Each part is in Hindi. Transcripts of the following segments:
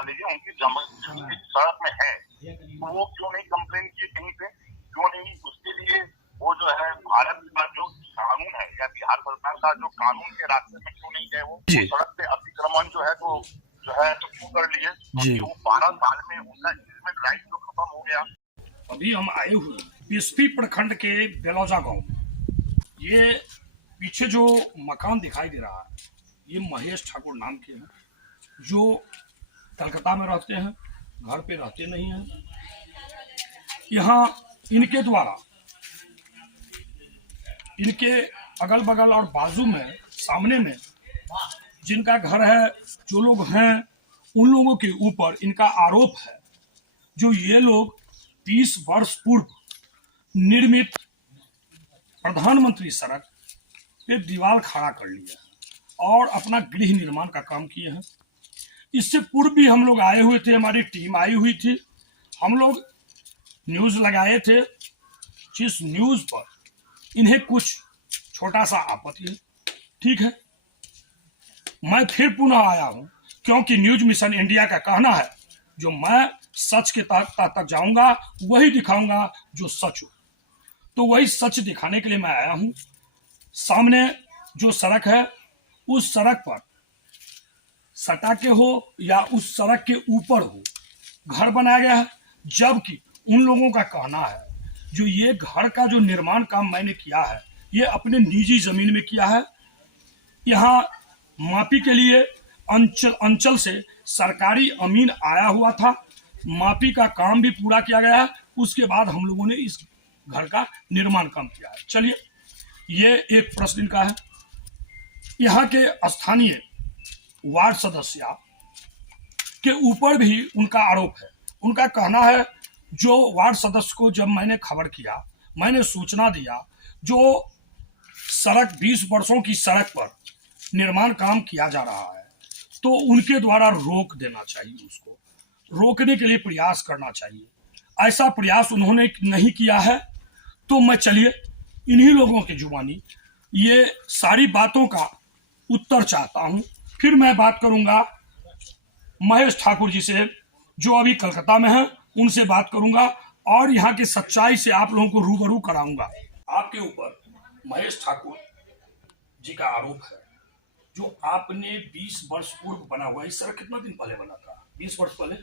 मान लीजिए उनकी जमीन सड़क में है, तो वो क्यों नहीं कंप्लेन किए कहीं पे, क्यों नहीं उसके लिए वो जो है भारत का जो कानून है या बिहार सरकार का जो कानून के रास्ते में क्यों नहीं गए, वो सड़क पे अतिक्रमण जो है तो क्यों कर लिए, क्योंकि वो 12 साल में उनका इन्वेस्टमेंट राइट जो खत्म हो गया। अभी हम आए हुए बिस्फी प्रखंड के बेलौजा गांव, ये पीछे जो मकान दिखाई दे रहा है ये महेश ठाकुर नाम के हैं, जो कलकत्ता में रहते हैं, घर पे रहते नहीं हैं। यहाँ इनके द्वारा इनके अगल बगल और बाजू में सामने में जिनका घर है, जो लोग हैं, उन लोगों के ऊपर इनका आरोप है जो ये लोग 30 वर्ष पूर्व निर्मित प्रधानमंत्री सड़क पे दीवार खड़ा कर लिया और अपना गृह निर्माण का काम किए हैं। इससे पूर्व भी हम लोग आए हुए थे, हमारी टीम आई हुई थी, हम लोग न्यूज़ लगाए थे, जिस न्यूज़ पर इन्हें कुछ छोटा सा आपत्ति है। ठीक है, मैं फिर पुनः आया हूं क्योंकि न्यूज मिशन इंडिया का कहना है जो मैं सच के तक जाऊंगा वही दिखाऊंगा जो सच हो। तो वही सच दिखाने के लिए मैं आया हूं। सामने जो सड़क है उस सड़क पर सटा के हो या उस सड़क के ऊपर हो घर बनाया गया है, जबकि उन लोगों का कहना है जो ये घर का जो निर्माण काम मैंने किया है ये अपने निजी जमीन में किया है। यहाँ मापी के लिए अंचल से सरकारी अमीन आया हुआ था, मापी का काम भी पूरा किया गया है, उसके बाद हम लोगों ने इस घर का निर्माण काम किया है। चलिए, ये एक प्रश्न इनका है। यहाँ के स्थानीय वार्ड सदस्य के ऊपर भी उनका आरोप है। उनका कहना है जो वार्ड सदस्य को जब मैंने खबर किया, मैंने सूचना दिया, जो सड़क 20 वर्षों की सड़क पर निर्माण काम किया जा रहा है, तो उनके द्वारा रोक देना चाहिए, उसको रोकने के लिए प्रयास करना चाहिए। ऐसा प्रयास उन्होंने नहीं किया है। तो मैं चलिए इन्हीं लोगों की जुबानी ये सारी बातों का उत्तर चाहता हूं। फिर मैं बात करूंगा महेश ठाकुर जी से जो अभी कलकत्ता में हैं, उनसे बात करूंगा और यहाँ की सच्चाई से आप लोगों को रूबरू कराऊंगा। आपके ऊपर महेश ठाकुर जी का आरोप है जो आपने 20 वर्ष पूर्व बना हुआ, इस सड़क कितना दिन पहले बना था? 20 वर्ष पहले।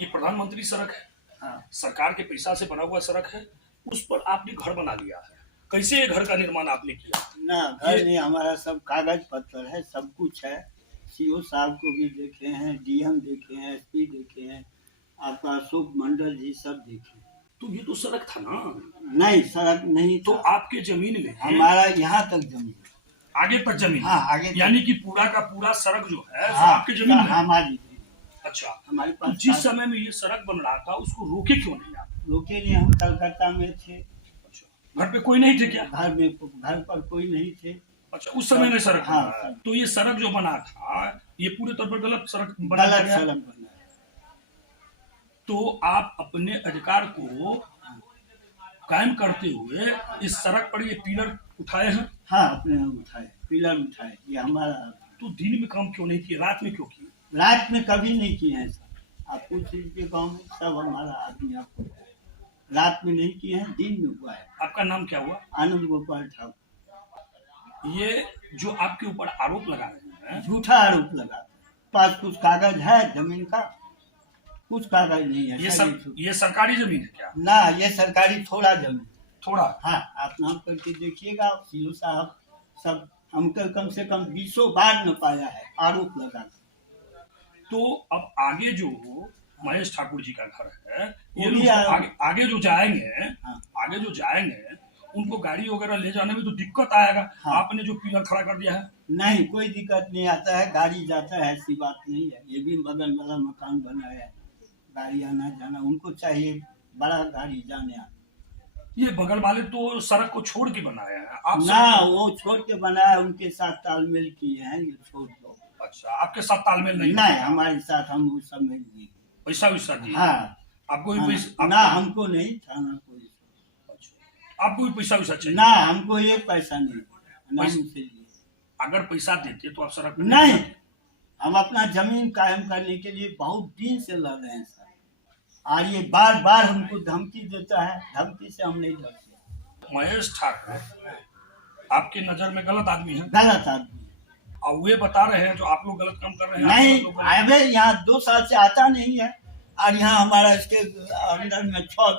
ये प्रधानमंत्री सड़क है, हाँ, सरकार के पैसा से बना हुआ सड़क है, उस पर आपने घर बना लिया है। कैसे ये घर का निर्माण आपने किया? ना घर नहीं, हमारा सब कागज पत्र है, सब कुछ है। सीओ साहब को भी देखे हैं, डीएम देखे हैं, एसपी देखे हैं, आपका अशोक मंडल जी सब देखे। तो ये तो सड़क था ना? नहीं, सड़क नहीं तो था। आपके जमीन में हमारा यहाँ तक जमीन, आगे तक जमीन? हाँ, आगे यानी कि पूरा का पूरा सड़क जो है हाँ, आपके जमीन में? हमारी। अच्छा, हमारे तो पास जिस समय में ये सड़क बन रहा था उसको रोके क्यों नहीं आप? रोके नहीं, हम कलकत्ता में थे। अच्छा, घर पे कोई नहीं थे क्या? घर पर कोई नहीं थे। अच्छा, उस समय में सड़क हाँ, बना है। तो ये सड़क जो बना था ये पूरे तौर पर गलत सड़क गलत बना। सड़क बना। तो आप अपने अधिकार को कायम करते हुए इस सड़क पर ये पिलर उठाए हैं? हाँ, अपने उठाए, पिलर उठाए, ये हमारा। तो दिन में काम क्यों नहीं किए, रात में क्यों किए? रात में कभी नहीं किए हैं सर। आप पूछ लीजिए गाँव में, सब हमारा आदमी आपको रात में नहीं किए हैं, दिन में हुआ है। आपका नाम क्या हुआ? आनंद गोपाल ठाकुर। ये जो आपके ऊपर आरोप लगा रहे हैं, झूठा आरोप लगा। पास कुछ कागज है जमीन का, कुछ कागज नहीं है। ये सरकारी जमीन है क्या? ना, ये सरकारी थोड़ा जमीन। थोड़ा? हाँ, आप नाम करके देखिएगा, सीओ साहब सब हमको कम से कम 20 बार न पाया है आरोप लगा। तो अब आगे जो महेश ठाकुर जी का घर है, ये भी लोग आगे जो जाएंगे, हाँ, आगे जो जाएंगे उनको गाड़ी वगैरह ले जाने में तो दिक्कत आएगा। हाँ, आपने जो पिलर खड़ा कर दिया है। नहीं, कोई दिक्कत नहीं आता है, गाड़ी जाता है, ऐसी बात नहीं है। ये भी बगल वाला मकान बना है, गाड़ी आना जाना उनको चाहिए, बड़ा गाड़ी जाने आना। ये बगल वाले तो सड़क को छोड़ के बनाया है, आप ना, वो छोड़ के बनाया, उनके साथ तालमेल किए हैं, ये छोड़ दो। अच्छा, आपके साथ तालमेल नहीं? नहीं, हमारे साथ हम उस समय नहीं। पैसा वैसा दिए? हाँ, आपको भी पैसा? ना, हमको नहीं था ना कोई। अच्छा, आपको भी पैसा वैसा चाहिए? ना, हमको एक पैसा नहीं, ना हमसे लिए। अगर पैसा देते तो आप सड़क नहीं, हम अपना जमीन कायम करने के लिए बहुत दिन से लड़ रहे हैं सर, और ये बार बार हमको धमकी देता है, धमकी से हम नहीं डरते। महेश ठाकुर आपकी नजर में गलत आदमी है? गलत आदमी और वे बता रहे हैं जो आप लोग गलत काम कर रहे हैं। नहीं, अबे यहाँ 2 साल से आता नहीं है, और यहाँ हमारा इसके अंदर में 6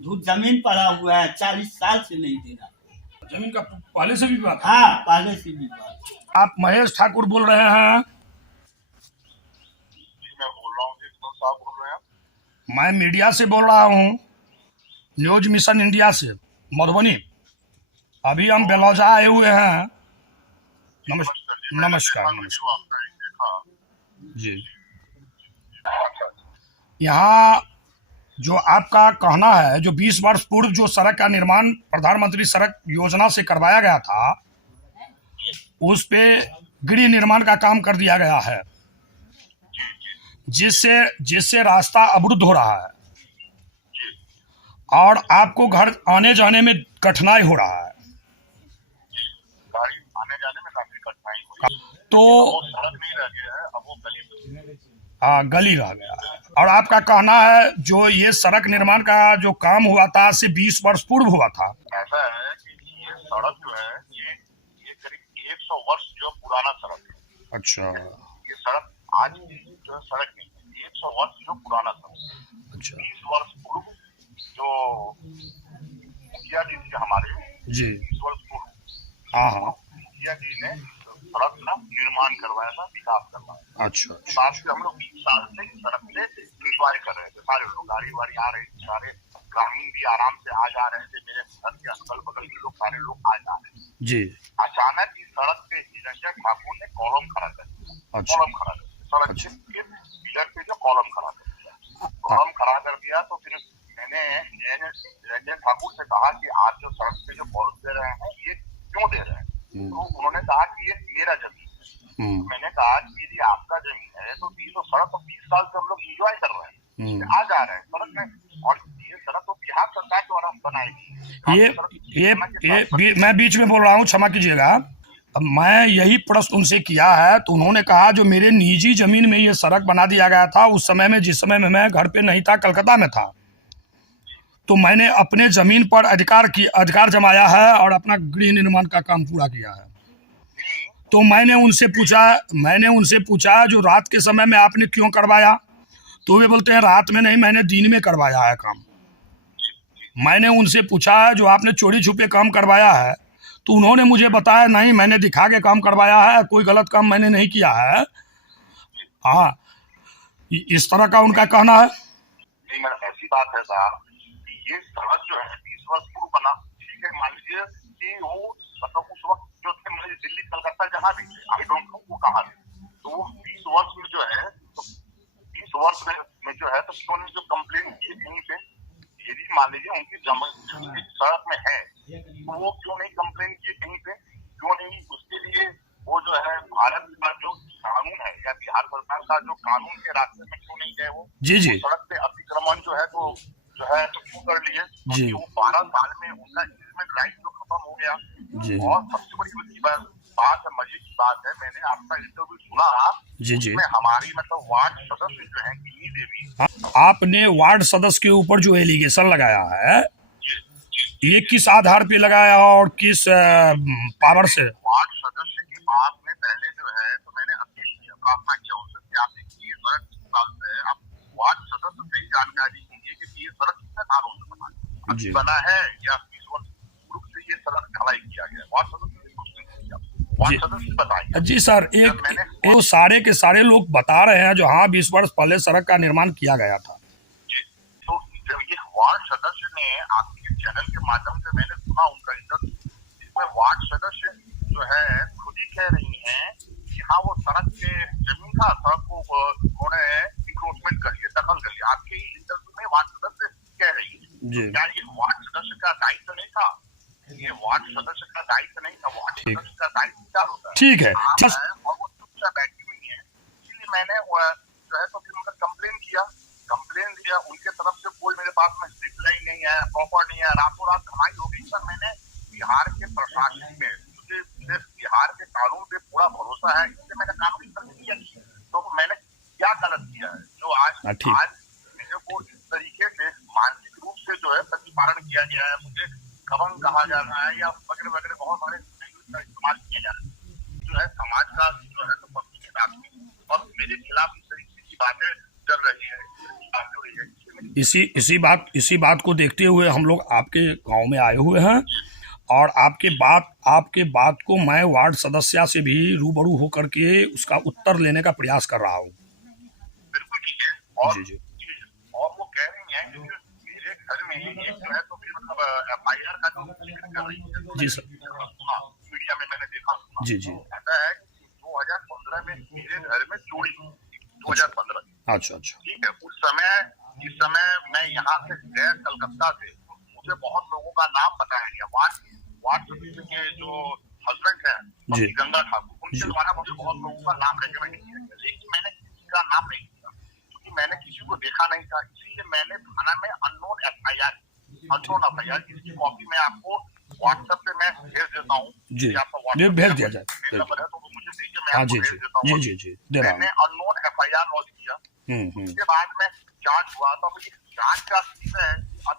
धूप जमीन पड़ा हुआ है, 40 साल से नहीं दे रहा। जमीन का पहले से भी बात? हाँ, पहले से भी बात। आप महेश ठाकुर बोल रहे हैं? मैं बोल रहा हूँ जी, कौन साहब बोल रहे हैं? मैं मीडिया से बोल रहा हूँ, न्यूज मिशन इंडिया से, मधुबनी। अभी हम बेलौजा आए हुए हैं। नमस्कार जी। यहाँ जो आपका कहना है, जो 20 वर्ष पूर्व जो सड़क का निर्माण प्रधानमंत्री सड़क योजना से करवाया गया था, उस पे गृह निर्माण का काम कर दिया गया है, जिससे रास्ता अवरुद्ध हो रहा है और आपको घर आने जाने में कठिनाई हो रहा है। गाड़ी आने जाने में काफी कठिनाई हुई, तो वो सड़क नहीं रह गया है, अब वो गली गली रह गया है। और आपका कहना है जो ये सड़क निर्माण का जो काम हुआ था, आज से 20 वर्ष पूर्व हुआ था। ऐसा है कि ये सड़क जो है ये करीब 100 वर्ष जो पुराना सड़क है। अच्छा। ये सड़क आज जो सड़क नहीं है, 100 वर्ष जो पुराना सड़क। अच्छा। 20 वर्ष पूर्व जो मुखिया जी थे हमारे जी। 20 वर्ष पूर्व हाँ मुखिया जी ने सड़क का निर्माण करवाया था, विकास करवाया। अच्छा। साथ में हम लोग 20 साल से सड़क से इंक्वायरी कर रहे थे, सारे लोग गाड़ी वाड़ी आ रही थी, सारे ग्रामीण भी आराम से आ जा रहे थे, मेरे घर के अगल बगल के लोग सारे लोग आ जा रहे थे जी। अचानक इस सड़क पे निरंजन ठाकुर ने कॉलम खड़ा कर दिया। अच्छा। कॉलम खड़ा कर दिया सड़क के पिलर पे, जो कॉलम खड़ा कर दिया, कॉलम खड़ा कर दिया। तो फिर मैंने निरंजन ठाकुर से कहा कि आप जो सड़क पे जो कॉलम दे रहे हैं ये क्यों दे रहे हैं? तो उन्होंने कहा कि ये मेरा जमीन है। मैंने कहा कि यदि आपका जमीन है तो सड़क तो 20 साल से हम लोग इंजॉय कर रहे हैं, आ जा रहे हैं सड़क में, और ये सड़क तो बिहार सरकार द्वारा बनाई। ये मैं बीच में बोल रहा हूँ, क्षमा कीजिएगा। अब मैं यही प्रश्न उनसे किया है, तो उन्होंने कहा जो मेरे निजी जमीन में ये सड़क बना दिया गया था, उस समय में, जिस समय में मैं घर पे नहीं था, कलकत्ता में था, तो मैंने अपने जमीन पर अधिकार जमाया है और अपना गृह निर्माण का काम पूरा किया है। तो मैंने उनसे पूछा जो रात के समय में आपने क्यों करवाया, तो वे बोलते हैं रात में नहीं, मैंने दिन में करवाया है काम। मैंने उनसे पूछा जो आपने चोरी छुपे काम करवाया है, तो उन्होंने मुझे बताया नहीं, मैंने दिखा के काम करवाया है, कोई गलत काम मैंने नहीं किया है। हाँ, इस तरह का उनका कहना है। नहीं, मतलब ऐसी बात है साहब, ये सड़क जो है 20 वर्ष पूर्व बना, ठीक है, मान लीजिए कि वो मतलब उस वक्त जो थे मुझे दिल्ली कलकत्ता जहाँ भी आई डोंट नो वो कहाँ थे, तो वो 20 वर्ष में जो है, तो 20 वर्ष में जो है, तो उन्होंने जो कंप्लेन की कहीं पे, यदि मान लीजिए उनकी जमीन सड़क में है, तो वो क्यों नहीं कंप्लेन किए कहीं पे, क्यों नहीं उसके लिए वो जो है भारत का जो कानून है या बिहार सरकार का जो कानून के रास्ते में क्यों नहीं गए वो? जी जी। सड़क पे अतिक्रमण जो है तो क्यों कर लिए? जी। वो 12 साल में उनका इन्वेस्टमेंट राइट जो खत्म हो गया। जी। और सबसे बड़ी बात है, मजे की बात है, मैंने आपका इंटरव्यू सुना। जी जी। उसमें हमारी मतलब वार्ड सदस्य जो है गिनी देवी, आपने वार्ड सदस्य के ऊपर जो एलिगेशन लगाया है, ये किस आधार पे लगाया और किस पावर से? वार्ड सदस्य के पास में पहले जो है तो मैंने अपील किया, प्रार्थना किया उनसे कि आप देखिए सड़क 20 साल से, आप वार्ड सदस्य से ही जानकारी कीजिए कि ये सड़क कितने सालों से बना है या 20 वर्ष पूर्व से ये सड़क ढलाई किया गया। वार्ड सदस्य ने कुछ नहीं किया, वार्ड सदस्य बताइए। जी सर, एक सारे के सारे लोग बता रहे हैं जो हाँ 20 वर्ष पहले सड़क का निर्माण किया गया था। जी, तो जब ये वार्ड सदस्य ने आपके चैनल के माध्यम से मैंने सुना उनका इंटरव्यू, जिसमें वार्ड सदस्य जो है खुद ही कह रही हैं कि हाँ वो सड़क के जमीन था, सड़क को उन्होंने इंक्रोचमेंट कर लिया, दखल कर लिया। आपके इंटरव्यू में वार्ड सदस्य कह रही है, क्या ये वार्ड सदस्य का दायित्व नहीं था? ये वार्ड सदस्य का दायित्व नहीं था, वार्ड सदस्य का दायित्व क्या होता है? ठीक है, और वो चुपचाप बैठी हुई है, इसलिए मैंने जो है तो फिर उनका कंप्लेन दिया, उनके तरफ से कोई मेरे पास में रिप्लाई नहीं है, प्रॉपर नहीं है, रातों रात धमाई हो गई। सर मैंने बिहार के प्रशासन में, मुझे बिहार के कानून पे पूरा भरोसा है, इसलिए मैंने कानूनी प्रक्रिया की। ठीक। आज मेरे को इस तरीके से मानसिक रूप से जो है प्रतिपालन किया गया है, मुझे खबंग कहा जा रहा है या वगैरह वगैरह बहुत सारे का इस्तेमाल किया जा रहा है, जो है समाज का जो है तो पक्ष के खिलाफ और मेरे खिलाफ इस तरीके की बातें चल रही है, बात हो रही है। इसी बात को देखते हुए हम लोग आपके गांव में आए हुए हैं और आपके बात को मैं वार्ड सदस्य से भी रूबरू होकर के उसका उत्तर लेने का प्रयास कर रहा हूँ। बिल्कुल ठीक है। और जी और वो कह रही हैं कि मेरे घर में एक जो है तो फिर मतलब FIR का जो जिक्र कर रही है। जी सर, मीडिया में मैंने देखा। जी ऐसा है कि 2015 में मेरे घर में चोरी हुई, 2015। अच्छा। ठीक है, इस समय मैं यहाँ से गया कलकत्ता से, मुझे बहुत लोगों का नाम बताया गया। वार्ड सदस्य के जो हस्बैंड है गंगा ठाकुर, उनके द्वारा मुझे बहुत लोगों का नाम रेकमेंड किया गया, लेकिन मैंने किसी का नाम नहीं दिया क्योंकि मैंने किसी को देखा नहीं था। इसलिए मैंने थाना में अननोन FIR जिसकी कॉपी मैं आपको व्हाट्सएप पे मैं भेज देता हूँ। भेज दिया जाए नंबर है तो मुझे दीजिए, मैं आपको भेज देता हूँ। मैंने अननोन FIR लॉन्च किया। उसके बाद में जांच हुआ, तो अब ये जांच का है, अब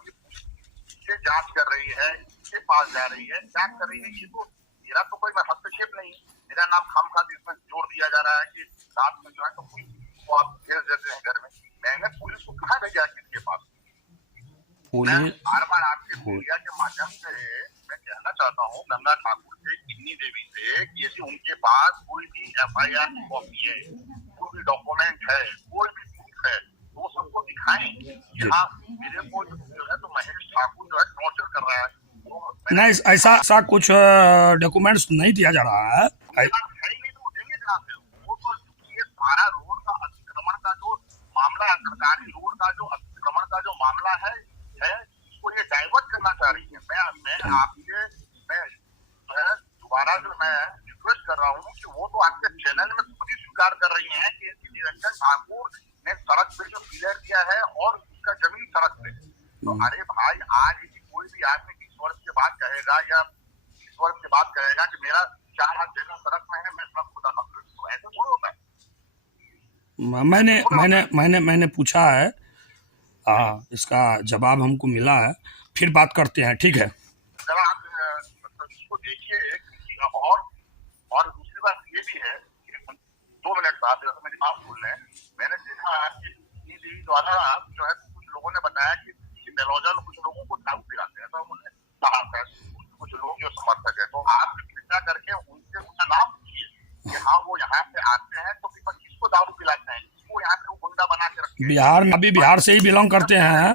ये जांच कर रही है, इसके पास जा रही है, जांच कर रही है। ये तो मेरा तो कोई हस्तक्षेप नहीं है, मेरा नाम खामखा इसमें जोड़ दिया जा रहा है कि रात में जो है तो पुलिस को आप भेज देते हैं घर में। मैंने पुलिस को कहाँ भेजा किसके पास? मैं बार बार आपके मीडिया के माध्यम से मैं कहना चाहता हूँ गंगा ठाकुर से, किन्नी देवी से, कि यदि उनके पास कोई भी FIR की कॉपी है, कोई भी डॉक्यूमेंट है, कोई भी प्रूफ है, वो सबको दिखाएं। यहाँ मेरे को जो है तो महेश ठाकुर जो है टॉर्चर कर रहा है। नहीं, ऐसा कुछ डॉक्यूमेंट्स नहीं दिया जा रहा है। नहीं तो देंगे कहाँ से? वो तो ये सारा रोड का अतिक्रमण का जो मामला है, सरकारी रोड का जो अतिक्रमण का जो मामला है इसको ये डाइवर्ट करना चाह रही है। मैं आपसे दोबारा जो मैं रिक्वेस्ट कर रहा हूँ कि वो तो आपके चैनल में खुद ही स्वीकार कर रही हैं कि निरंजन ठाकुर ने सड़क पे जो क्लियर किया है और उसका जमीन सड़क पे। तो अरे भाई, आज कोई भी आदमी 20 वर्ष के बाद कहेगा या 20 वर्ष के बाद कहेगा कि मेरा 4 हाथ जगह सड़क में है, मैं सड़क खुदा कर दूं, तो ऐसे थोड़ा होता है। मैंने पूछा है, इसका जवाब हमको मिला है, फिर बात करते हैं, ठीक है? जरा आप इसको देखिए। और दूसरी बात ये भी है कि 2 मिनट बाद मेरी बात सुन लें। मैंने देखा कि देवी द्वारा जो है कुछ लोगों ने बताया कि बेलौजल कुछ लोगों को दारू पिलाते हैं, तो उन्होंने कहा है कुछ लोग जो समर्थक है, तो आप कृपया करके उनसे उनका नाम पूछिए कि हाँ वो यहाँ पे आते हैं तो फिर किसको दारू पिलाते हैं, किसको यहाँ पे गुंडा बना के रखते हैं। बिहार में अभी बिहार से ही बिलोंग करते हैं।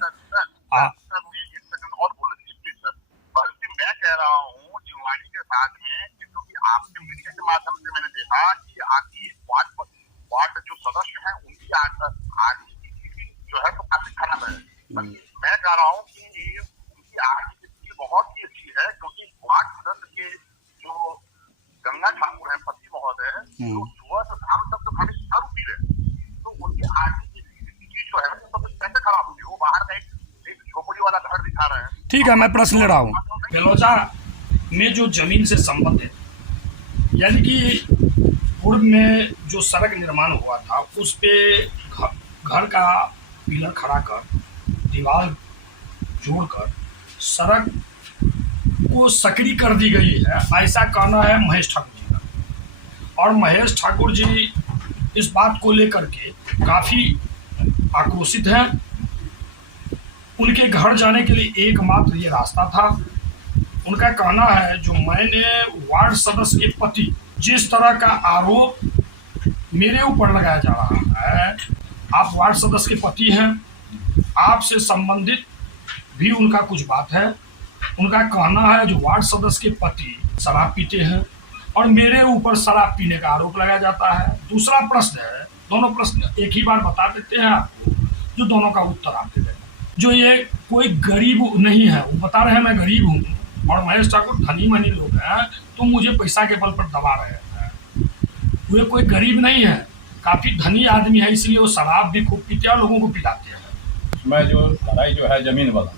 और बोल दीजिए सर, बल्कि मैं कह रहा हूँ जिम्मेवारी के साथ में, क्योंकि आपके मीडिया के माध्यम से मैंने देखा कि आपकी वार्ड जो सदस्य हैं उनकी आर्थिक स्थिति जो है तो काफी खराब है। मैं कह रहा हूँ कि उनकी आर्थिक स्थिति बहुत ही अच्छी है, क्योंकि वार्ड सदस्य के जो गंगा ठाकुर है पति महोदय, जो सुबह से शाम तक तो खाली दारू पी रहे, तो उनकी आर्थिक स्थिति जो है तो कैसे खराब होगी? वो बाहर का एक झोपड़ी वाला घर दिखा रहे हैं। ठीक है, मैं प्रश्न ले रहा हूँ। बेलौजा में जो जमीन से संबंधित, यानी कि पूर्व में जो सड़क निर्माण हुआ था उस पे घर का पिलर खड़ा कर, दीवार जोड़कर सड़क को सकरी कर दी गई है, ऐसा कहना है महेश ठाकुर जी का। और महेश ठाकुर जी इस बात को लेकर के काफ़ी आक्रोशित हैं। उनके घर जाने के लिए एकमात्र ये रास्ता था। उनका कहना है जो मैंने वार्ड सदस्य के पति, जिस तरह का आरोप मेरे ऊपर लगाया जा रहा है, आप वार्ड सदस्य के पति हैं, आपसे संबंधित भी उनका कुछ बात है। उनका कहना है जो वार्ड सदस्य के पति शराब पीते हैं और मेरे ऊपर शराब पीने का आरोप लगाया जाता है। दूसरा प्रश्न है, दोनों प्रश्न एक ही बार बता देते हैं आपको, जो दोनों का उत्तर आप दे दें। जो ये कोई गरीब नहीं है, वो बता रहे हैं मैं गरीब हूँ और महेश ठाकुर धनी मनी लोग हैं, तो मुझे पैसा के बल पर दबा रहे हैं। वे कोई गरीब नहीं है, काफी धनी आदमी है, इसलिए वो शराब भी खूब पीते हैं और लोगों को पिलाते हैं। मैं जो लड़ाई जो है जमीन वाला,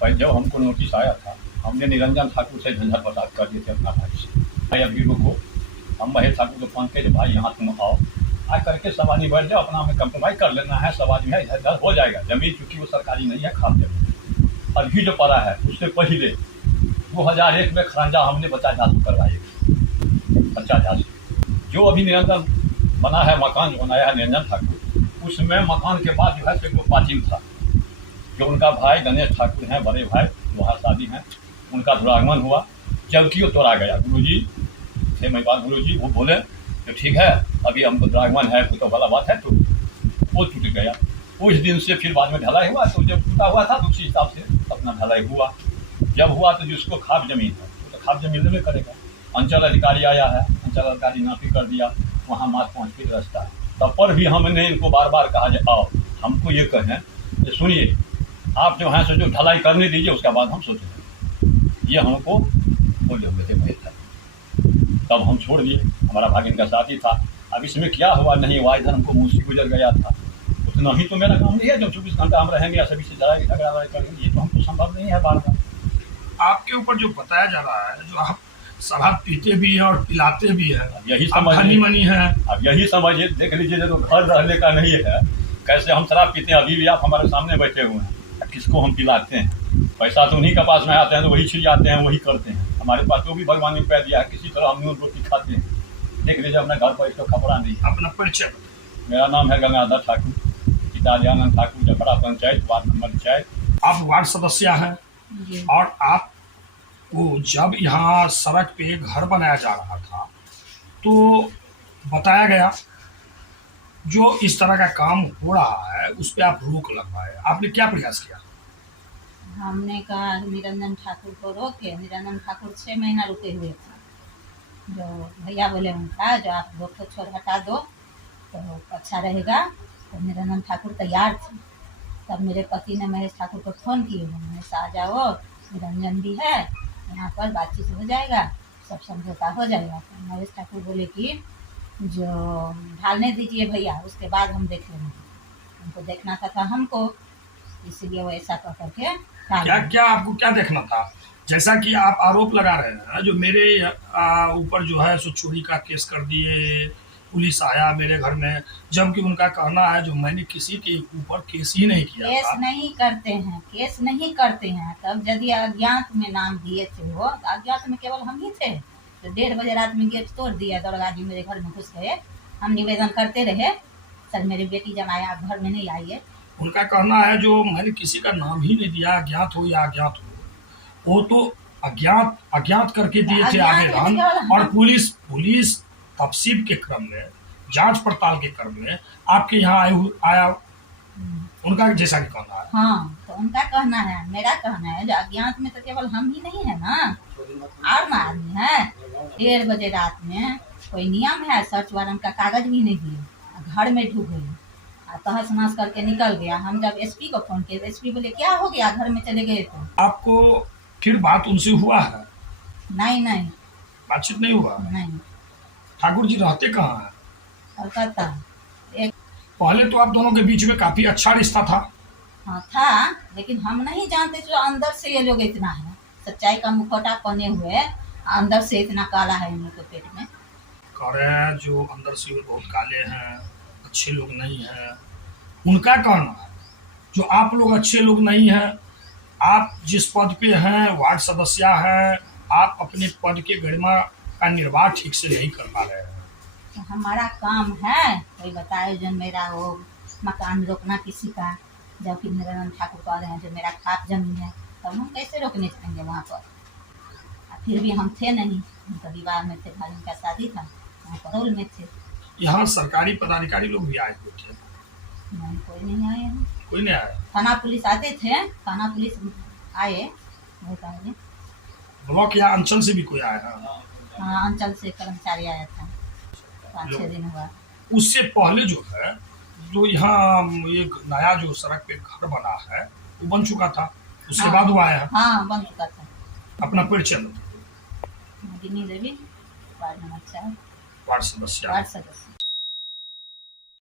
भाई जब हमको नोटिस आया था, हमने निरंजन ठाकुर से झंझट बता कर दिए थे अपना भाई से, भाई अभी रुको। हम महेश ठाकुर को फोन किए भाई यहाँ तुम आओ, आ करके सब आदमी बैठ जाओ, अपना हमें कंप्रोमाइज कर लेना है, सब आदमी है इधर उधर हो जाएगा। जमीन चूंकि वो सरकारी नहीं है, खास जमीन अभी जो पड़ा है उससे पहले 2001 में खरंजा हमने 50,000 करवाई, 50,000। जो अभी निरंजन बना है, मकान जो बनाया है निरंजन ठाकुर, उसमें मकान के बाद जो है एक पाचिन था, जो उनका भाई गणेश ठाकुर हैं, बड़े भाई, वहाँ शादी है, उनका दुरागमन हुआ, जबकि वो तोड़ा गया। गुरुजी थे मेरे पास, गुरुजी वो बोले तो ठीक है अभी हमको दुरागमन है तो वाला बात है, तो वो टूट गया। उस दिन से फिर बाद में ढलाई हुआ, तो जब टूटा हुआ था तो उसी हिसाब से अपना ढलाई हुआ। जब हुआ तो जिसको खाप जमीन है तो खाप जमीन लेने करेगा। अंचल अधिकारी आया है, अंचल अधिकारी नापी कर दिया, वहाँ मार्ग 5 फीट रास्ता है, तब पर भी हमने इनको बार बार कहा जाए आओ हमको ये कहें कि सुनिए आप जो हैं सो जो ढलाई करने दीजिए, उसका बाद हम सोचेंगे। ये हमको बोले हुए थे भाई था, तब हम छोड़ दिए। हमारा भागिन का साथी था। अब इसमें क्या हुआ नहीं हुआ, इधर हमको मुंशी गुजर गया था, उतना ही तो मेरा काम नहीं है। जब 24 घंटा हम रहेंगे या सभी से लड़ाई झगड़ा करेंगे, ये तो हमको संभव नहीं है। बार बार आपके ऊपर जो बताया जा रहा है, जो आप शराब पीते भी हैं और पिलाते भी हैं, यही आप धनी मनी है। अब यही समझिए, देख लीजिए जो घर रहने का नहीं है, कैसे हम शराब पीते हैं, अभी भी आप हमारे सामने बैठे हुए हैं, किसको हम पिलाते हैं? पैसा तो उन्हीं के पास में आते हैं, तो वही छिड़ जाते हैं, वही करते हैं। हमारे पास तो भी भगवान ने पैर दिया है, किसी तरह हम रोटी खाते हैं। देख लीजिए अपने घर पर इसको खपड़ा नहीं है। अपना परिचय। मेरा नाम है गंगाधर ठाकुर, पिता दयानंद ठाकुर, जफरा पंचायत, वार्ड नंबर 4। आप वार्ड सदस्य हैं और आपको जब यहाँ सड़क पे घर बनाया जा रहा था तो बताया गया जो इस तरह का काम हो रहा है उस पर आप रोक लगवाए, आपने क्या प्रयास किया? हमने कहा निरंजन ठाकुर को रोके। निरंजन ठाकुर 6 महीना रुके हुए थे। जो भैया बोले उनका जो आप रोक को छोड़ हटा दो तो अच्छा रहेगा, तो निरंजन ठाकुर तैयार थे। तब मेरे पति ने महेश ठाकुर को फ़ोन किए, महेश आ जाओ, निरंजन भी है यहाँ पर, बातचीत हो जाएगा, सब समझौता हो जाएगा। तो महेश ठाकुर बोले कि जो ढालने दीजिए भैया, उसके बाद हम देख लेंगे। उनको देखना था हमको, इसीलिए वो ऐसा कह करके क्या आपको क्या देखना था? जैसा कि आप आरोप लगा रहे हैं जो मेरे ऊपर जो है सो चोरी का केस कर दिए, पुलिस आया मेरे घर में, जबकि उनका कहना है जो मैंने किसी के ऊपर केस ही नहीं किया। केस नहीं करते हैं, केस नहीं करते हैं। तब यदि अज्ञात में नाम दिए थे वो, अज्ञात में केवल हम ही थे। तो 1:30 बजे रात में गेट तोड़ दिया, दरोगा जी मेरे घर में घुस गए। हम निवेदन करते रहे, सर मेरी बेटी जब आया आप घर में नहीं आइए। उनका कहना है जो मैंने किसी का नाम ही नहीं दिया, अज्ञात हो या अज्ञात हो, वो तो अज्ञात करके दिए थे आवेदन। और पुलिस तफसील के क्रम में, जांच पड़ताल के क्रम में आपके यहाँ आया, उनका जैसा कि कहना है। हाँ, तो उनका कहना है, मेरा कहना है जो अज्ञात में तो केवल हम ही नहीं है ना, और ना आदमी है। 1:30 बजे रात में कोई नियम है, सर्च वारंट का कागज भी नहीं दिए, घर में ढुक गए, तहस नहस करके निकल गया। हम जब एसपी को फोन किए, एसपी बोले क्या हो गया, घर में चले गए तो। आपको फिर बात उनसे हुआ है? नहीं, बातचीत नहीं हुआ? नहीं। ठाकुर जी रहते कहाँ हैं? कलकत्ता। पहले तो आप दोनों के बीच में काफी अच्छा रिश्ता था। हाँ था, लेकिन हम नहीं जानते जो अंदर से ये लोग इतना है, सच्चाई का मुखौटा पहने हुए, अंदर से इतना काला है इन लोग के पेट में। कह रहे हैं जो अंदर से वो बहुत काले हैं, अच्छे लोग नहीं हैं। उनका कहना है जो आप लोग अच्छे लोग नहीं हैं, आप जिस पद पे हैं, वार्ड सदस्य हैं, आप अपने पद के गरिमा का निर्वाह ठीक से नहीं कर पा रहे हैं। तो हमारा काम है, कोई बताए जो मेरा वो मकान रोकना किसी का, जबकि निरंजन ठाकुर कह रहे हैं जो मेरा खाप जमीन है, तब हम कैसे रोकने जाएंगे वहाँ पर? फिर भी हम थे नहीं, उनका विवाह में थे, भाई का शादी था, वहाँ परौल में थे। यहाँ सरकारी पदाधिकारी लोग भी आए हुए थे? नहीं, कोई नहीं आए हैं। कोई नहीं आया? थाना पुलिस आते थे, थाना पुलिस आए बहुत आए। ब्लॉक या अंचल से भी कोई आया है? हाँ, अंचल से कर्मचारी आया था, 5-6 दिन हुआ। उससे पहले जो है जो यहाँ एक नया जो सड़क पे घर बना है वो बन चुका था, उसके हाँ, बाद वो आया है? हाँ, बन चुका था। अपना परिचय? देवी, वार्ड नंबर 4, वार्ड सदस्य। वार्ड सदस्य।